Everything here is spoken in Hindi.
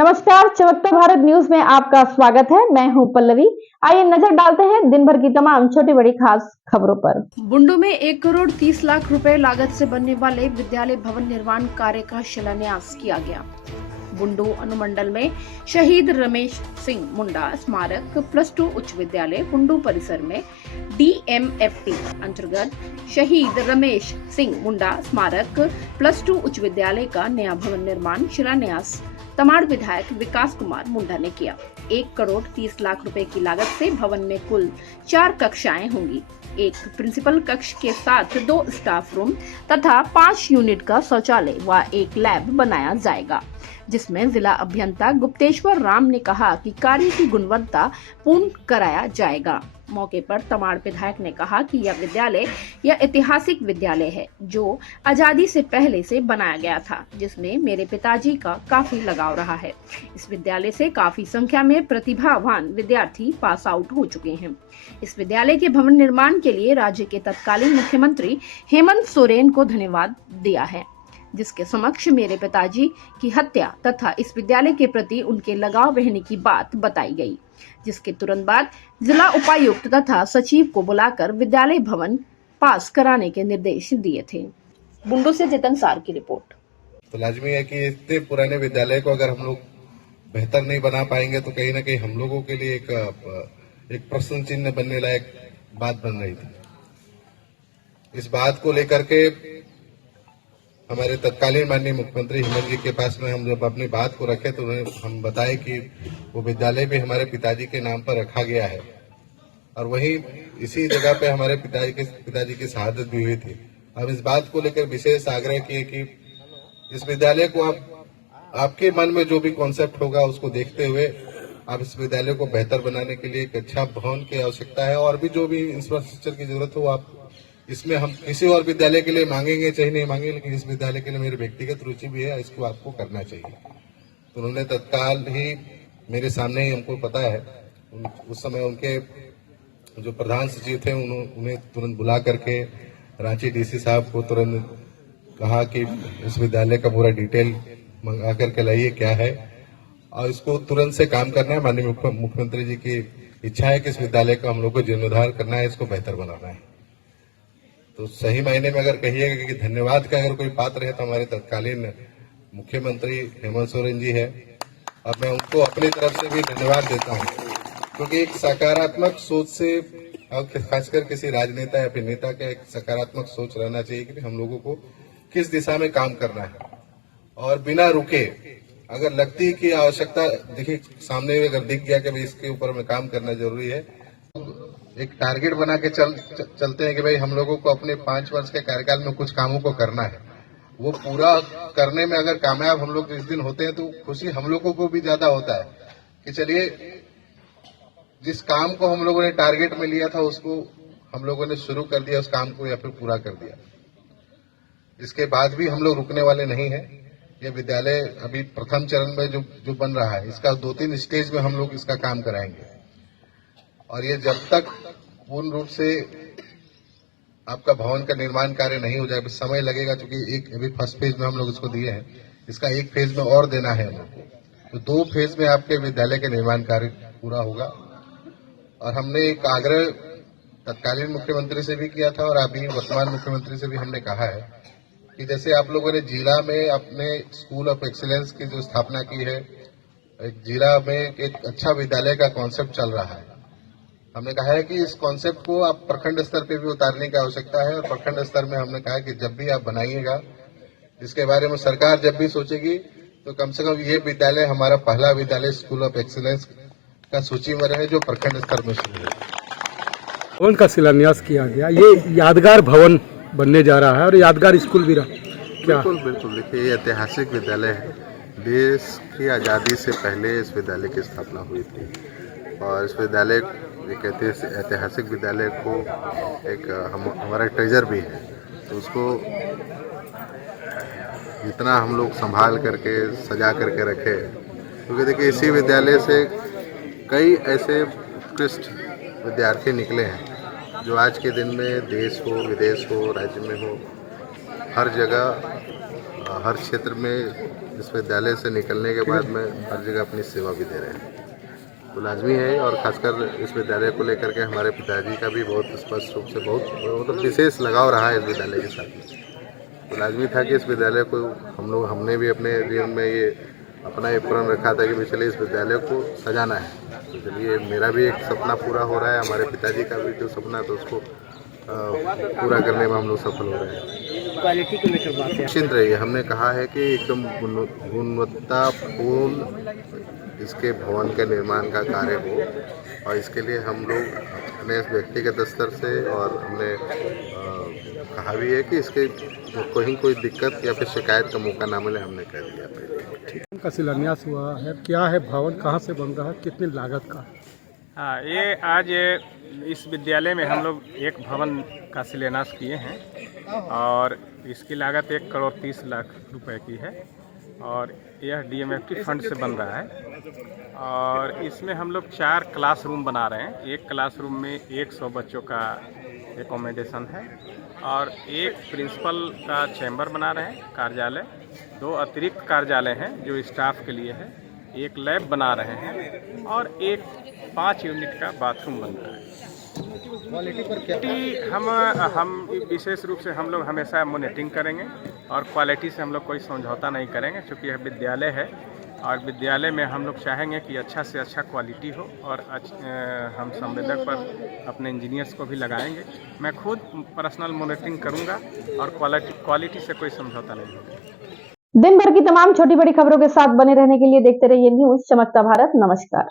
नमस्कार, चमकता भारत न्यूज में आपका स्वागत है। मैं हूं पल्लवी। आइए नजर डालते हैं दिन भर की तमाम छोटी बड़ी खास खबरों पर। बुंडू में 1 करोड़ 30 लाख रुपए लागत से बनने वाले विद्यालय भवन निर्माण कार्य का शिलान्यास किया गया। बुंडू अनुमंडल में शहीद रमेश सिंह मुंडा स्मारक +2 उच्च विद्यालय बुंडू परिसर में DMFT अंतर्गत शहीद रमेश सिंह मुंडा स्मारक +2 उच्च विद्यालय का नया भवन निर्माण शिलान्यास तमाड़ विधायक विकास कुमार मुंडा ने किया। 1 करोड़ 30 लाख रुपए की लागत से भवन में कुल 4 कक्षाएं होंगी। एक प्रिंसिपल कक्ष के साथ 2 स्टाफ रूम तथा 5 यूनिट का शौचालय व एक लैब बनाया जाएगा, जिसमें जिला अभियंता गुप्तेश्वर राम ने कहा कि कार्य की गुणवत्ता पूर्ण कराया जाएगा। मौके पर तमाड़ विधायक ने कहा कि यह ऐतिहासिक विद्यालय है जो आजादी से पहले से बनाया गया था, जिसमें मेरे पिताजी का काफी लगाव रहा है। इस विद्यालय से काफी संख्या में प्रतिभावान विद्यार्थी पास आउट हो चुके हैं। इस विद्यालय के भवन निर्माण के लिए राज्य के तत्कालीन मुख्यमंत्री हेमंत सोरेन को धन्यवाद दिया है, जिसके समक्ष मेरे पिताजी की हत्या तथा इस विद्यालय के प्रति उनके लगाव रहने की बात बताई गई, जिसके तुरंत बाद जिला उपायुक्त तथा सचिव को बुलाकर विद्यालय भवन पास कराने के निर्देश दिए थे। बुंडू से जितन सार की रिपोर्ट। तो लाजमी है कि इतने पुराने विद्यालय को अगर हम लोग बेहतर नहीं बना पाएंगे तो कहीं ना कहीं हम लोगों के लिए एक प्रश्न चिन्ह बनने लायक बात बन रही थी। इस बात को लेकर के हमारे तत्कालीन माननीय मुख्यमंत्री हेमंत जी के पास में हम जब अपनी बात को रखे तो उन्हें हम बताए कि वो विद्यालय भी हमारे पिताजी के नाम पर रखा गया है और वहीं इसी जगह पे हमारे पिताजी की शहादत भी हुई थी। अब इस बात को लेकर विशेष आग्रह किए कि इस विद्यालय को आपके मन में जो भी कॉन्सेप्ट होगा उसको देखते हुए आप इस विद्यालय को बेहतर बनाने के लिए एक अच्छा भवन की आवश्यकता है और भी जो भी इंफ्रास्ट्रक्चर की जरूरत हो आप इसमें हम किसी और विद्यालय के लिए मांगेंगे चाहे नहीं मांगेंगे, लेकिन इस विद्यालय के लिए मेरी व्यक्तिगत रुचि भी है, इसको आपको करना चाहिए। तो उन्होंने तत्काल ही मेरे सामने ही हमको पता है उस समय उनके जो प्रधान सचिव थे उन्हें तुरंत बुला करके रांची डीसी साहब को तुरंत कहा कि इस विद्यालय का पूरा डिटेल मंगा करके लाइए क्या है और इसको तुरंत से काम करना है। माननीय मुख्यमंत्री जी की इच्छा है कि इस विद्यालय का हम लोग को जीर्णोद्धार करना है, इसको बेहतर बनाना है। तो सही मायने में अगर कहिएगा कि धन्यवाद का अगर कोई पात्र है तो हमारे तत्कालीन मुख्यमंत्री हेमंत सोरेन जी है और मैं उनको अपनी तरफ से भी धन्यवाद देता हूं, क्योंकि एक सकारात्मक सोच से और खासकर किसी राजनेता या फिर नेता का एक सकारात्मक सोच रहना चाहिए कि हम लोगों को किस दिशा में काम करना है और बिना रुके अगर लगती है कि आवश्यकता देखिए सामने अगर दिख गया कि भाई इसके ऊपर में काम करना जरूरी है, एक टारगेट बना के चलते हैं कि भाई हम लोगों को अपने 5 वर्ष के कार्यकाल में कुछ कामों को करना है। वो पूरा करने में अगर कामयाब हम लोग जिस दिन होते हैं तो खुशी हम लोगों को भी ज्यादा होता है कि चलिए जिस काम को हम लोगों ने टारगेट में लिया था उसको हम लोगों ने शुरू कर दिया, उस काम को या फिर पूरा कर दिया। इसके बाद भी हम लोग रुकने वाले नहीं है। ये विद्यालय अभी प्रथम चरण में जो बन रहा है इसका 2-3 स्टेज में हम लोग इसका काम कराएंगे और ये जब तक पूर्ण रूप से आपका भवन का निर्माण कार्य नहीं हो जाए, समय लगेगा, क्योंकि एक अभी फर्स्ट फेज में हम लोग इसको दिए हैं, इसका एक फेज में और देना है हम लोग को, तो 2 फेज में आपके विद्यालय का निर्माण कार्य पूरा होगा। और हमने एक आग्रह तत्कालीन मुख्यमंत्री से भी किया था और अभी वर्तमान मुख्यमंत्री से भी हमने कहा है कि जैसे आप लोगों ने जिला में अपने स्कूल ऑफ एक्सीलेंस की जो स्थापना की है, एक जिला में एक अच्छा विद्यालय का कॉन्सेप्ट चल रहा है, हमने कहा है कि इस कॉन्सेप्ट को आप प्रखंड स्तर पे भी उतारने की आवश्यकता है और प्रखंड स्तर में हमने कहा है कि जब भी आप बनाइएगा इसके बारे में सरकार जब भी सोचेगी तो कम से कम ये विद्यालय हमारा पहला विद्यालय स्कूल ऑफ एक्सीलेंस का सूची में रहे जो प्रखंड स्तर में शुरू है। भवन का शिलान्यास किया गया, ये यादगार भवन बनने जा रहा है और यादगार स्कूल भी रहा क्या? बिल्कुल देखिए ये ऐतिहासिक विद्यालय है। देश की आज़ादी से पहले इस विद्यालय की स्थापना हुई थी और इस विद्यालय कहते हैं ऐतिहासिक विद्यालय को एक हमारा ट्रेजर भी है, तो उसको जितना हम लोग संभाल करके सजा करके रखे, क्योंकि देखिए इसी विद्यालय से कई ऐसे उत्कृष्ट विद्यार्थी निकले हैं जो आज के दिन में देश हो विदेश हो राज्य में हो हर जगह हर क्षेत्र में इस विद्यालय से निकलने के बाद में हर जगह अपनी सेवा भी दे रहे हैं, तो लाजमी है। और खासकर इस विद्यालय को लेकर के हमारे पिताजी का भी बहुत स्पष्ट रूप से बहुत मतलब विशेष लगाव रहा है इस विद्यालय के साथ। तो लाजमी था कि इस विद्यालय को हमने भी अपने जीवन में ये अपना एक प्रण रखा था कि चलिए इस विद्यालय को सजाना है। तो चलिए मेरा भी एक सपना पूरा हो रहा है, हमारे पिताजी का भी जो सपना था उसको पूरा करने में हम लोग सफल हो रहे हैं। क्वालिटी को लेकर बात है। निश्चिंत रहिए, हमने कहा है कि एकदम गुणवत्तापूर्ण इसके भवन के निर्माण का कार्य हो, और इसके लिए हम लोग अपने व्यक्तिगत स्तर से और हमने कहा भी है कि इसके कोई दिक्कत या फिर शिकायत का मौका ना मिले, हमने कह दिया पहले। उनका शिलान्यास हुआ है, क्या है भवन, कहाँ से बन रहा है, कितनी लागत का? हाँ, ये आज इस विद्यालय में हम लोग एक भवन का शिलान्यास किए हैं और इसकी लागत 1,30,00,000 रुपए की है और यह DMFT फंड से बन रहा है। और इसमें हम लोग 4 क्लासरूम बना रहे हैं। एक क्लासरूम में 100 बच्चों का एकोमोडेशन है और एक प्रिंसिपल का चैम्बर बना रहे हैं, कार्यालय। 2 अतिरिक्त कार्यालय हैं जो स्टाफ के लिए है, एक लैब बना रहे हैं और एक 5 यूनिट का बाथरूम बन रहा है। क्वालिटी पर क्या हम विशेष रूप से हम लोग हमेशा मॉनिटरिंग करेंगे और क्वालिटी से हम लोग कोई समझौता नहीं करेंगे, क्योंकि यह विद्यालय है और विद्यालय में हम लोग चाहेंगे कि अच्छा से अच्छा क्वालिटी हो और हम संवेदक पर अपने इंजीनियर्स को भी लगाएंगे। मैं खुद पर्सनल मॉनिटरिंग करूंगा और क्वालिटी से कोई समझौता नहीं होगा। दिन भर की तमाम छोटी बड़ी खबरों के साथ बने रहने के लिए देखते रहिए न्यूज़ चमकता भारत। नमस्कार।